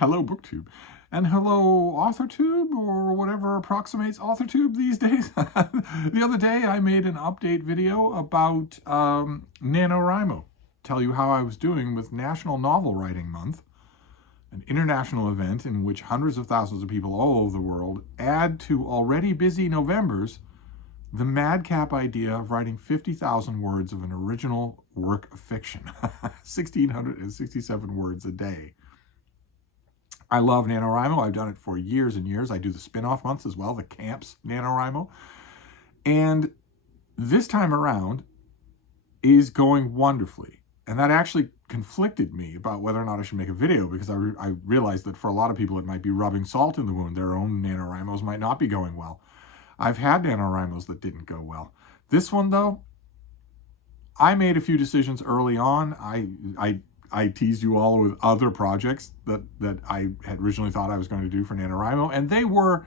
Hello, BookTube. And hello, AuthorTube, or whatever approximates AuthorTube these days. The other day, I made an update video about NaNoWriMo. Tell you how I was doing with National Novel Writing Month, an international event in which hundreds of thousands of people all over the world add to already busy Novembers the madcap idea of writing 50,000 words of an original work of fiction, 1,667 words a day. I love NaNoWriMo. I've done it for years and years. I do the spin-off months as well, the camps NaNoWriMo. And this time around is going wonderfully. And that actually conflicted me about whether or not I should make a video, because I realized that for a lot of people it might be rubbing salt in the wound. Their own NaNoWriMos might not be going well. I've had NaNoWriMos that didn't go well. This one, though, I made a few decisions early on. I teased you all with other projects that I had originally thought I was going to do for NaNoWriMo, and they were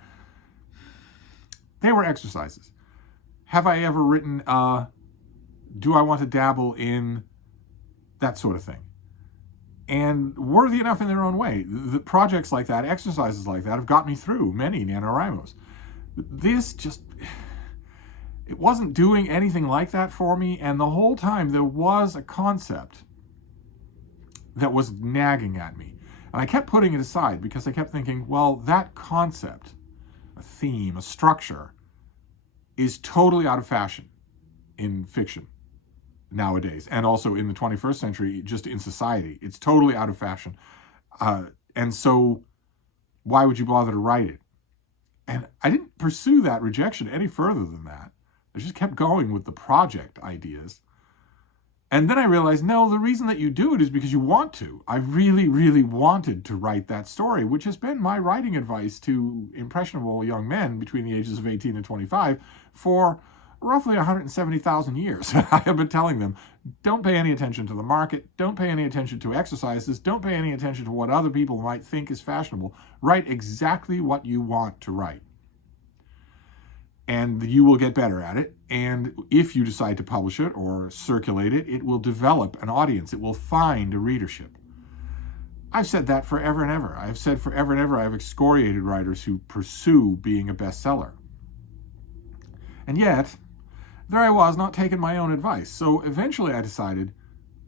exercises. Have I ever written, do I want to dabble in that sort of thing? And worthy enough in their own way. The projects like that, exercises like that, have got me through many NaNoWriMos. This just, it wasn't doing anything like that for me, and the whole time there was a concept that was nagging at me. And I kept putting it aside because I kept thinking, well, that concept, a theme, a structure, is totally out of fashion in fiction nowadays, and also in the 21st century, just in society. It's totally out of fashion. And so why would you bother to write it? And I didn't pursue that rejection any further than that. I just kept going with the project ideas. And then I realized, no, the reason that you do it is because you want to. I really, really wanted to write that story, which has been my writing advice to impressionable young men between the ages of 18 and 25 for roughly 170,000 years. I have been telling them, don't pay any attention to the market, don't pay any attention to exercises, don't pay any attention to what other people might think is fashionable. Write exactly what you want to write. And you will get better at it. And if you decide to publish it or circulate it, it will develop an audience. It will find a readership. I've said that forever and ever. I've said forever and ever I've excoriated writers who pursue being a bestseller. And yet, there I was, not taking my own advice. So eventually I decided,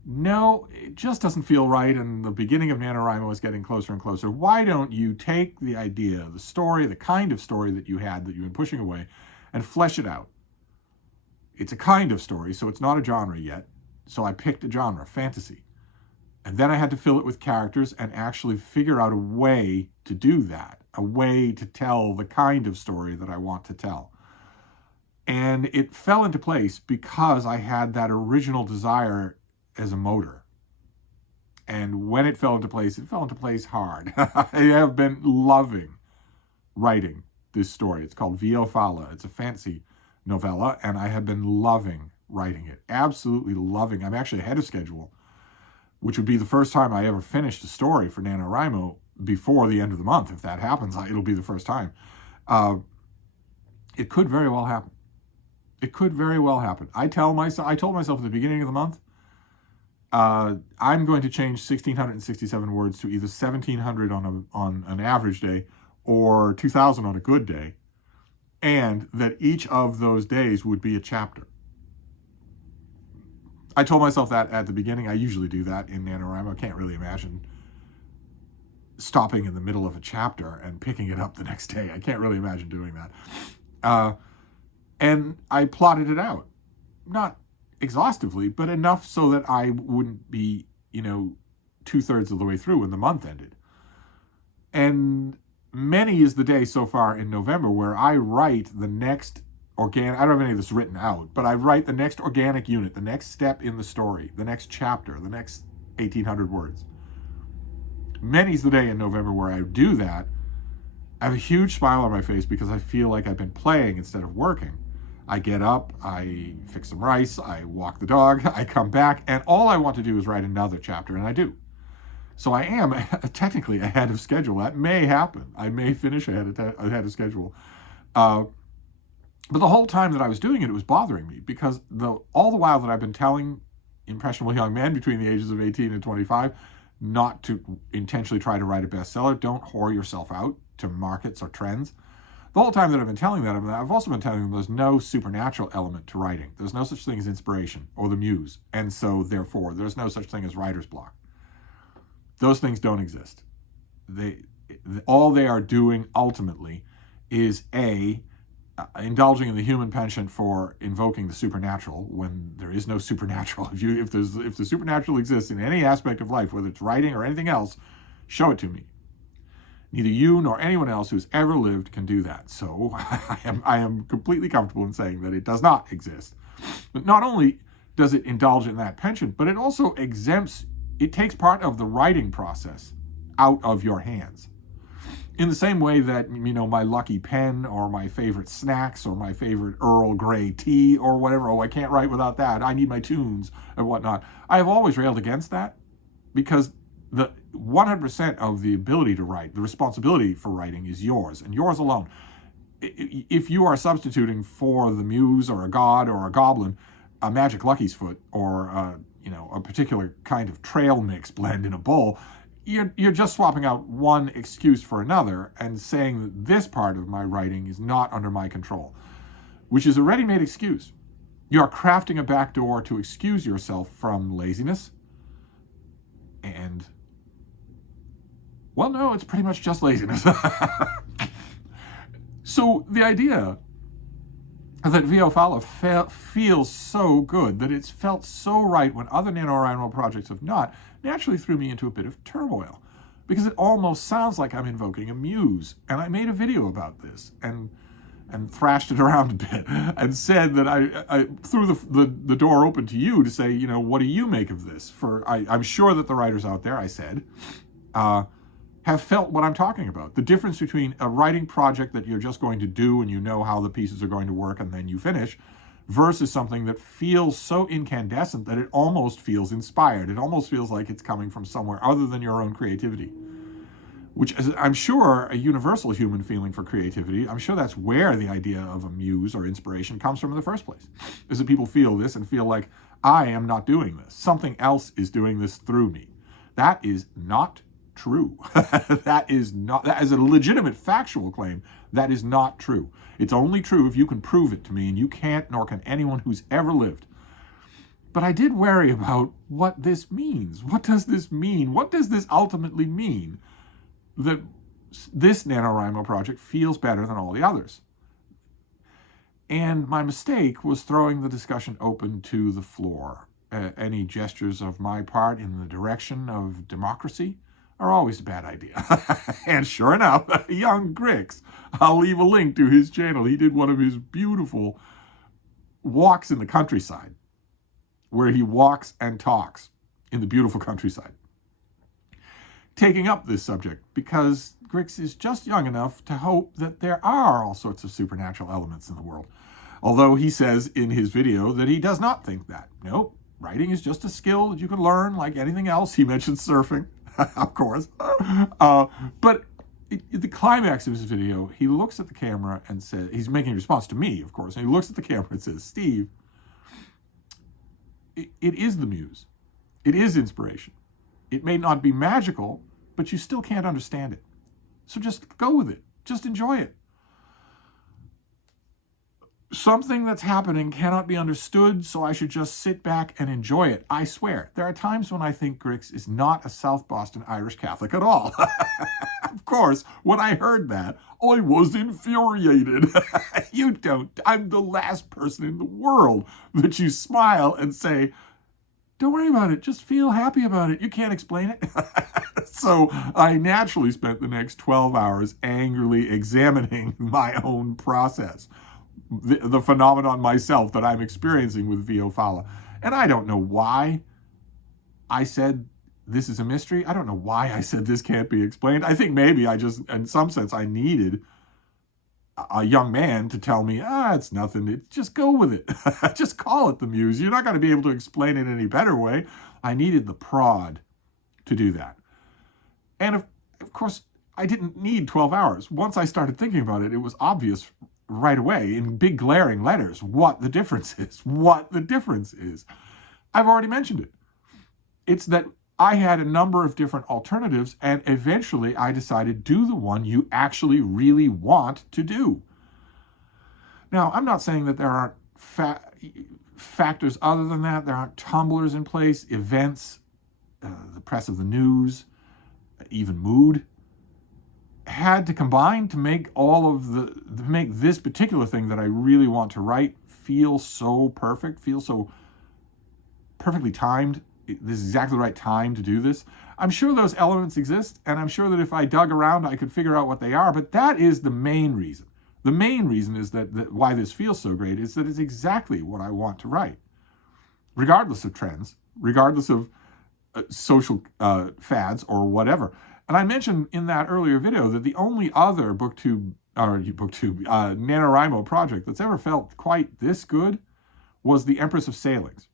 no, it just doesn't feel right, and the beginning of NaNoWriMo is getting closer and closer. Why don't you take the idea, the story, the kind of story that you had, that you've been pushing away, and flesh it out? It's a kind of story, so it's not a genre yet. So I picked a genre, fantasy. And then I had to fill it with characters and actually figure out a way to do that, a way to tell the kind of story that I want to tell. And it fell into place because I had that original desire as a motor. And when it fell into place hard. I have been loving writing this story. It's called Vio Fala. It's a fantasy novella, and I have been loving writing it. Absolutely loving. I'm actually ahead of schedule, which would be the first time I ever finished a story for NaNoWriMo before the end of the month. If that happens, it'll be the first time. It could very well happen. It could very well happen. I told myself at the beginning of the month, I'm going to change 1,667 words to either 1,700 on an average day or 2,000 on a good day, and that each of those days would be a chapter. I told myself that at the beginning. I usually do that in NaNoWriMo. I can't really imagine stopping in the middle of a chapter and picking it up the next day. I can't really imagine doing that. And I plotted it out. Not exhaustively, but enough so that I wouldn't be, 2/3 of the way through when the month ended. And many is the day so far in November where I write the next organic, I don't have any of this written out, but I write the next organic unit, the next step in the story, the next chapter, the next 1,800 words. Many's the day in November where I do that. I have a huge smile on my face because I feel like I've been playing instead of working. I get up, I fix some rice, I walk the dog, I come back, and all I want to do is write another chapter, and I do. So I am technically ahead of schedule. That may happen. I may finish ahead of schedule. But the whole time that I was doing it, it was bothering me because all the while that I've been telling impressionable young men between the ages of 18 and 25 not to intentionally try to write a bestseller. Don't whore yourself out to markets or trends. The whole time that I've been telling them, I've also been telling them there's no supernatural element to writing. There's no such thing as inspiration or the muse. And so, therefore, there's no such thing as writer's block. Those things don't exist. All they are doing ultimately is indulging in the human penchant for invoking the supernatural when there is no supernatural. If the supernatural exists in any aspect of life, whether it's writing or anything else, show it to me. Neither you nor anyone else who's ever lived can do that. So I am completely comfortable in saying that it does not exist. But not only does it indulge in that penchant, but it also it takes part of the writing process out of your hands. In the same way that, my lucky pen or my favorite snacks or my favorite Earl Grey tea or whatever, I can't write without that, I need my tunes and whatnot. I have always railed against that because the 100% of the ability to write, the responsibility for writing is yours and yours alone. If you are substituting for the muse or a god or a goblin, a magic lucky's foot or a particular kind of trail mix blend in a bowl, you're just swapping out one excuse for another and saying that this part of my writing is not under my control, which is a ready-made excuse. You are crafting a backdoor to excuse yourself from laziness and, well, no, it's pretty much just laziness. So the idea that VO Fala feels so good, that it's felt so right when other NaNoWriMo projects have not, naturally threw me into a bit of turmoil, because it almost sounds like I'm invoking a muse. And I made a video about this and thrashed it around a bit and said that I threw the door open to you to say, what do you make of this? I'm sure that the writers out there, I said, have felt what I'm talking about. The difference between a writing project that you're just going to do and you know how the pieces are going to work and then you finish, versus something that feels so incandescent that it almost feels inspired. It almost feels like it's coming from somewhere other than your own creativity, which is, I'm sure, a universal human feeling for creativity. I'm sure that's where the idea of a muse or inspiration comes from in the first place, is that people feel this and feel like, I am not doing this. Something else is doing this through me. That is not true. That is a legitimate factual claim. That is not true. It's only true if you can prove it to me, and you can't, nor can anyone who's ever lived. But I did worry about what this means. What does this mean? What does this ultimately mean? That this NaNoWriMo project feels better than all the others. And my mistake was throwing the discussion open to the floor. Any gestures of my part in the direction of democracy are always a bad idea. And sure enough, young Grix, I'll leave a link to his channel. He did one of his beautiful walks in the countryside, where he walks and talks in the beautiful countryside, taking up this subject, because Grix is just young enough to hope that there are all sorts of supernatural elements in the world. Although he says in his video that he does not think that. Nope, writing is just a skill that you can learn like anything else. He mentioned surfing. Of course. But the climax of his video, he looks at the camera and says, he's making a response to me, of course, and he looks at the camera and says, Steve, it is the muse. It is inspiration. It may not be magical, but you still can't understand it. So just go with it. Just enjoy it. Something that's happening cannot be understood, so I should just sit back and enjoy it. I swear, there are times when I think Grix is not a South Boston Irish Catholic at all. Of course, when I heard that, I was infuriated. You don't. I'm the last person in the world that you smile and say, don't worry about it. Just feel happy about it. You can't explain it. So I naturally spent the next 12 hours angrily examining my own process. The phenomenon myself that I'm experiencing with VO Fala. And I don't know why I said this is a mystery. I don't know why I said this can't be explained. I think maybe I just, in some sense, I needed a young man to tell me, it's nothing. Just go with it. Just call it the muse. You're not going to be able to explain it any better way. I needed the prod to do that. And of course, I didn't need 12 hours. Once I started thinking about it, it was obvious right away in big glaring letters what the difference is. What the difference is. I've already mentioned it. It's that I had a number of different alternatives, and eventually I decided do the one you actually really want to do. Now, I'm not saying that there aren't factors other than that. There aren't tumblers in place, events, the press of the news, even mood, had to combine to make to make this particular thing that I really want to write feel so perfect, feel so perfectly timed. This is exactly the right time to do this. I'm sure those elements exist, and I'm sure that if I dug around, I could figure out what they are, but that is the main reason. The main reason is that why this feels so great is that it's exactly what I want to write, regardless of trends, regardless of social fads or whatever. And I mentioned in that earlier video that the only other NaNoWriMo project that's ever felt quite this good was The Empress of Sailings,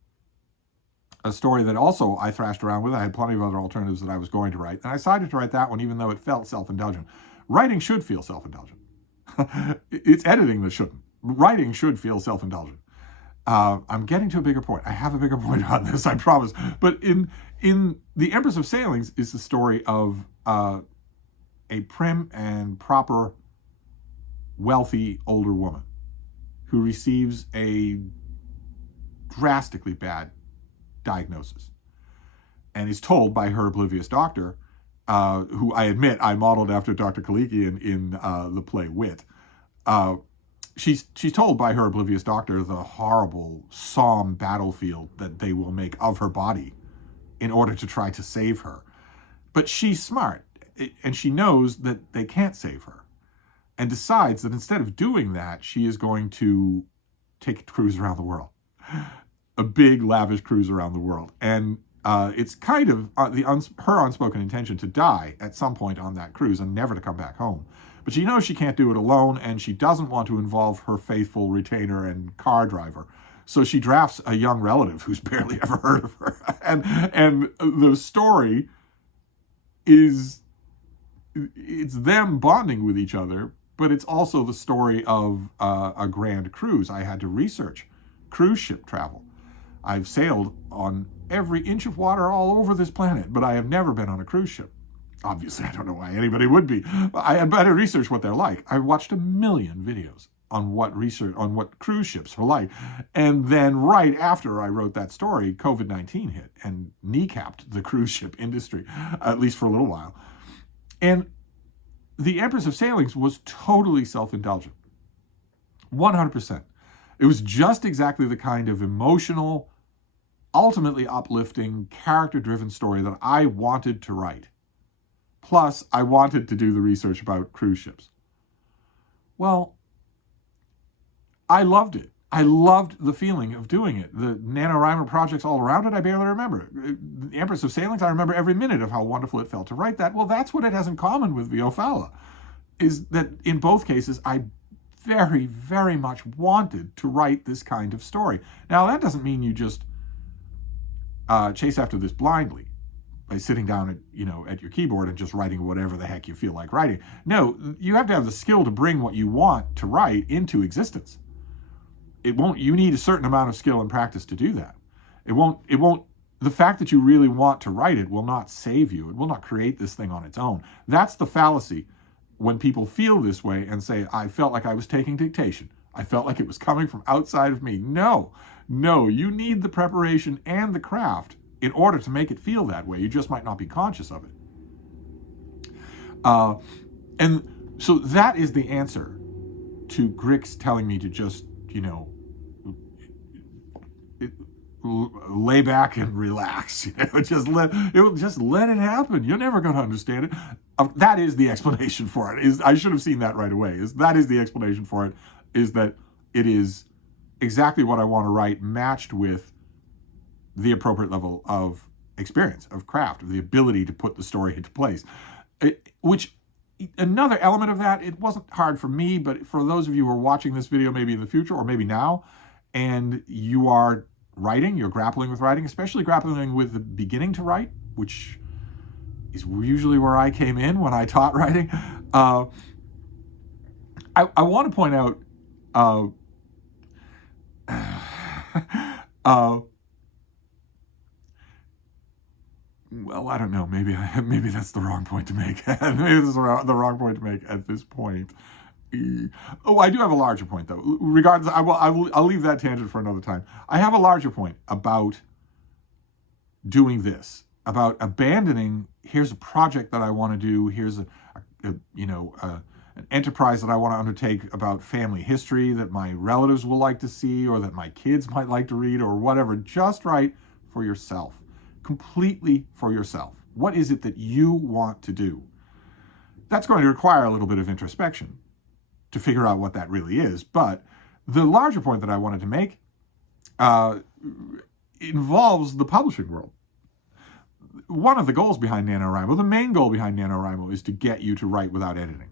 a story that also I thrashed around with. I had plenty of other alternatives that I was going to write, and I decided to write that one even though it felt self-indulgent. Writing should feel self-indulgent. It's editing that shouldn't. Writing should feel self-indulgent. I'm getting to a bigger point. I have a bigger point on this, I promise. But in The Empress of Sailings is the story of a prim and proper, wealthy older woman who receives a drastically bad diagnosis and is told by her oblivious doctor, who I admit I modeled after Dr. Kaliki in the play Wit. She's told by her oblivious doctor the horrible Somme battlefield that they will make of her body in order to try to save her. But she's smart, and she knows that they can't save her, and decides that instead of doing that, she is going to take a cruise around the world. A big, lavish cruise around the world. And it's kind of her unspoken intention to die at some point on that cruise and never to come back home. But she knows she can't do it alone, and she doesn't want to involve her faithful retainer and car driver. So she drafts a young relative who's barely ever heard of her. And the story is, it's them bonding with each other, but it's also the story of a grand cruise. I had to research cruise ship travel. I've sailed on every inch of water all over this planet, but I have never been on a cruise ship. Obviously, I don't know why anybody would be. I had better research what they're like. I watched a million videos on what cruise ships are like. And then right after I wrote that story, COVID-19 hit and kneecapped the cruise ship industry, at least for a little while. And The Empress of Sailings was totally self-indulgent. 100%. It was just exactly the kind of emotional, ultimately uplifting, character-driven story that I wanted to write. Plus, I wanted to do the research about cruise ships. Well, I loved it. I loved the feeling of doing it. The NaNoWriMo projects all around it, I barely remember. The Empress of Sailings, I remember every minute of how wonderful it felt to write that. Well, that's what it has in common with Viofala, is that in both cases, I very, very much wanted to write this kind of story. Now, that doesn't mean you just chase after this blindly by sitting down at your keyboard and just writing whatever the heck you feel like writing. No, you have to have the skill to bring what you want to write into existence. You need a certain amount of skill and practice to do that. The fact that you really want to write it will not save you. It will not create this thing on its own. That's the fallacy when people feel this way and say, I felt like I was taking dictation. I felt like it was coming from outside of me. No, you need the preparation and the craft in order to make it feel that way. You just might not be conscious of it. And so that is the answer to Grix telling me to just, lay back and relax. Just let it happen. You're never going to understand it. That is the explanation for it. I should have seen that right away. That is the explanation for it, is that it is exactly what I want to write, matched with the appropriate level of experience, of craft, of the ability to put the story into place. Which, another element of that, it wasn't hard for me, but for those of you who are watching this video maybe in the future or maybe now, and you are writing, you're grappling with writing, especially grappling with the beginning to write, which is usually where I came in when I taught writing. I want to point out Well, I don't know. Maybe that's the wrong point to make. Maybe this is the wrong point to make at this point. Oh, I do have a larger point though. Regardless, I'll leave that tangent for another time. I have a larger point about doing this, about abandoning. Here's a project that I want to do. Here's an enterprise that I want to undertake about family history that my relatives will like to see, or that my kids might like to read, or whatever. Just write for yourself. Completely for yourself. What is it that you want to do? That's going to require a little bit of introspection to figure out what that really is. But the larger point that I wanted to make involves the publishing world. One of the goals behind NaNoWriMo, the main goal behind NaNoWriMo, is to get you to write without editing,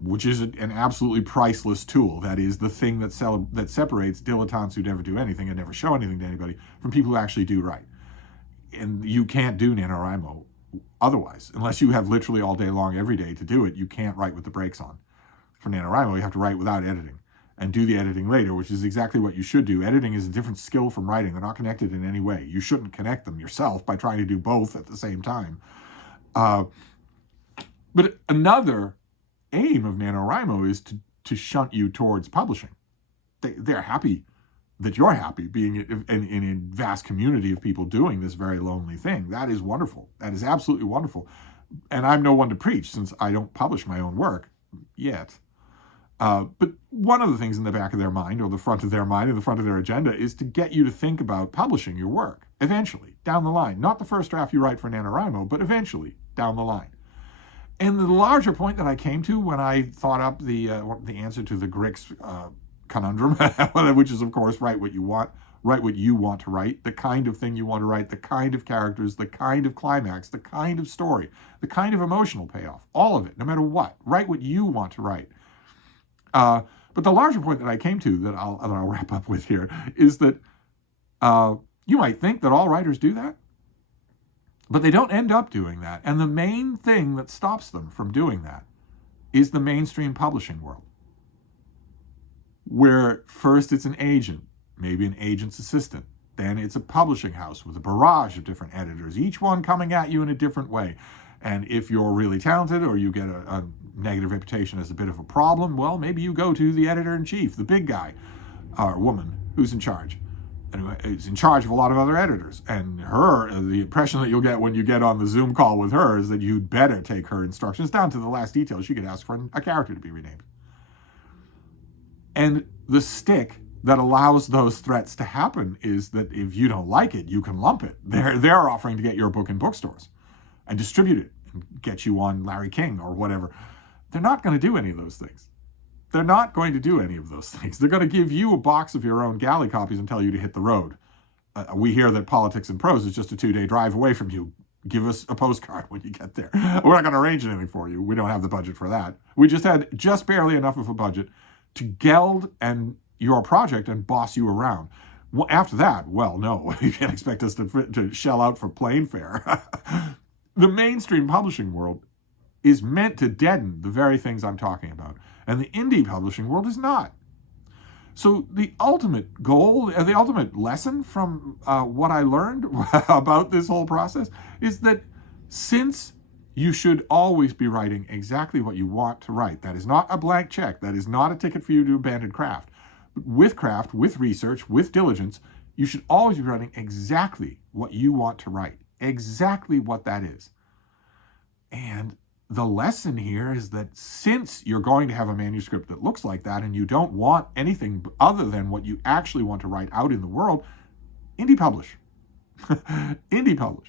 which is an absolutely priceless tool. That is the thing that separates dilettantes who never do anything and never show anything to anybody from people who actually do write. And you can't do NaNoWriMo otherwise. Unless you have literally all day long every day to do it, you can't write with the brakes on. For NaNoWriMo, you have to write without editing and do the editing later, which is exactly what you should do. Editing is a different skill from writing. They're not connected in any way. You shouldn't connect them yourself by trying to do both at the same time. But another aim of NaNoWriMo is to shunt you towards publishing. They're happy that you're happy being in a vast community of people doing this very lonely thing. That is wonderful. That is absolutely wonderful. And I'm no one to preach since I don't publish my own work yet. But one of the things in the back of their mind, or the front of their mind, or the front of their agenda, is to get you to think about publishing your work eventually, down the line. Not the first draft you write for NaNoWriMo, but eventually, down the line. And the larger point that I came to when I thought up the answer to the Grix conundrum, which is, of course, write what you want to write, the kind of thing you want to write, the kind of characters, the kind of climax, the kind of story, the kind of emotional payoff, all of it, no matter what. Write what you want to write. But the larger point that I came to that I'll wrap up with here is that you might think that all writers do that, but they don't end up doing that. And the main thing that stops them from doing that is the mainstream publishing world, where first it's an agent, maybe an agent's assistant. Then it's a publishing house with a barrage of different editors, each one coming at you in a different way. And if you're really talented, or you get a negative reputation as a bit of a problem, well, maybe you go to the editor-in-chief, the big guy or woman who's in charge, and is in charge of a lot of other editors. And the impression that you'll get when you get on the Zoom call with her is that you'd better take her instructions down to the last detail. She could ask for a character to be renamed. And the stick that allows those threats to happen is that if you don't like it, you can lump it. They're offering to get your book in bookstores and distribute it and get you on Larry King or whatever. They're not going to do any of those things. They're not going to do any of those things. They're going to give you a box of your own galley copies and tell you to hit the road. We hear that Politics and Prose is just a 2-day drive away from you. Give us a postcard when you get there. We're not going to arrange anything for you. We don't have the budget for that. We just had just barely enough of a budget to geld your project and boss you around. Well, after that, well, no, you can't expect us to shell out for plane fare. The mainstream publishing world is meant to deaden the very things I'm talking about, and the indie publishing world is not. So the ultimate goal, the ultimate lesson from what I learned about this whole process is that since you should always be writing exactly what you want to write, that is not a blank check, that is not a ticket for you to abandon craft. Craft, with research, with diligence, you should always be writing exactly what you want to write, exactly what that is. And the lesson here is that since you're going to have a manuscript that looks like that, and you don't want anything other than what you actually want to write out in the world, indie publish. Indie publish.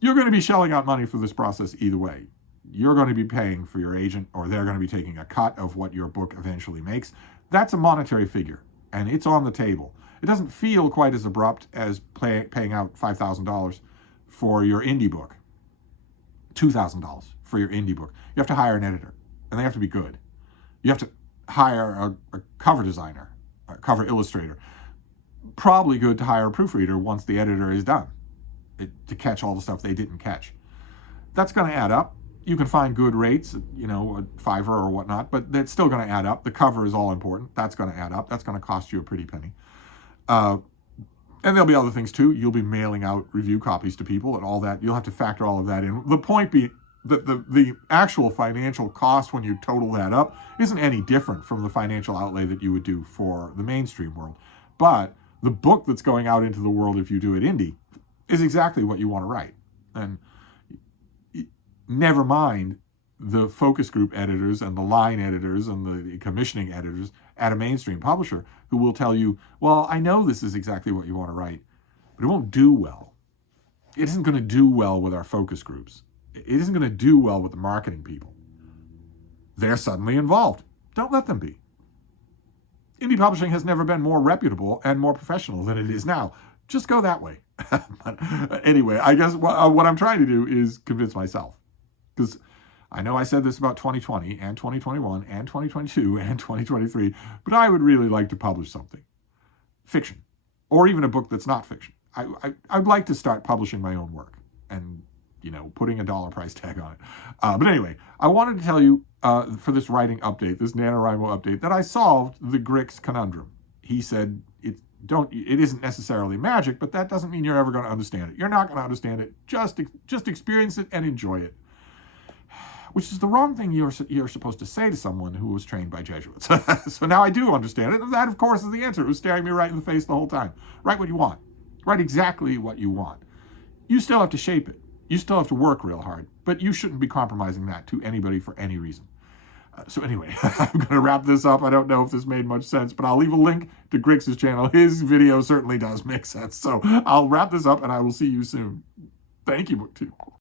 You're going to be shelling out money for this process either way. You're going to be paying for your agent, or they're going to be taking a cut of what your book eventually makes. That's a monetary figure, and it's on the table. It doesn't feel quite as abrupt as paying out $5,000 for your indie book. $2,000 for your indie book. You have to hire an editor, and they have to be good. You have to hire a cover designer, a cover illustrator. Probably good to hire a proofreader once the editor is done, to catch all the stuff they didn't catch. That's going to add up. You can find good rates, a Fiverr or whatnot, but that's still going to add up. The cover is all important. That's going to add up. That's going to cost you a pretty penny. And And there'll be other things too. You'll be mailing out review copies to people and all that. You'll have to factor all of that in. The point being that the actual financial cost when you total that up isn't any different from the financial outlay that you would do for the mainstream world. But the book that's going out into the world, if you do it indie, is exactly what you want to write. And never mind the focus group editors and the line editors and the commissioning editors at a mainstream publisher who will tell you, well, I know this is exactly what you want to write, but it won't do well. It isn't going to do well with our focus groups. It isn't going to do well with the marketing people. They're suddenly involved. Don't let them be. Indie publishing has never been more reputable and more professional than it is now. Just go that way. But anyway, I guess what I'm trying to do is convince myself. Because I know I said this about 2020 and 2021 and 2022 and 2023, but I would really like to publish something. Fiction. Or even a book that's not fiction. I'd like to start publishing my own work and, putting a dollar price tag on it. But anyway, I wanted to tell you for this writing update, this NaNoWriMo update, that I solved the Grix conundrum. He said it isn't necessarily magic, but that doesn't mean you're ever going to understand it. You're not going to understand it. Just experience it and enjoy it. Which is the wrong thing you're supposed to say to someone who was trained by Jesuits. So now I do understand it. And that, of course, is the answer. It was staring me right in the face the whole time. Write what you want. Write exactly what you want. You still have to shape it. You still have to work real hard. But you shouldn't be compromising that to anybody for any reason. So anyway, I'm going to wrap this up. I don't know if this made much sense, but I'll leave a link to Grix's channel. His video certainly does make sense. So I'll wrap this up, and I will see you soon. Thank you, BookTube.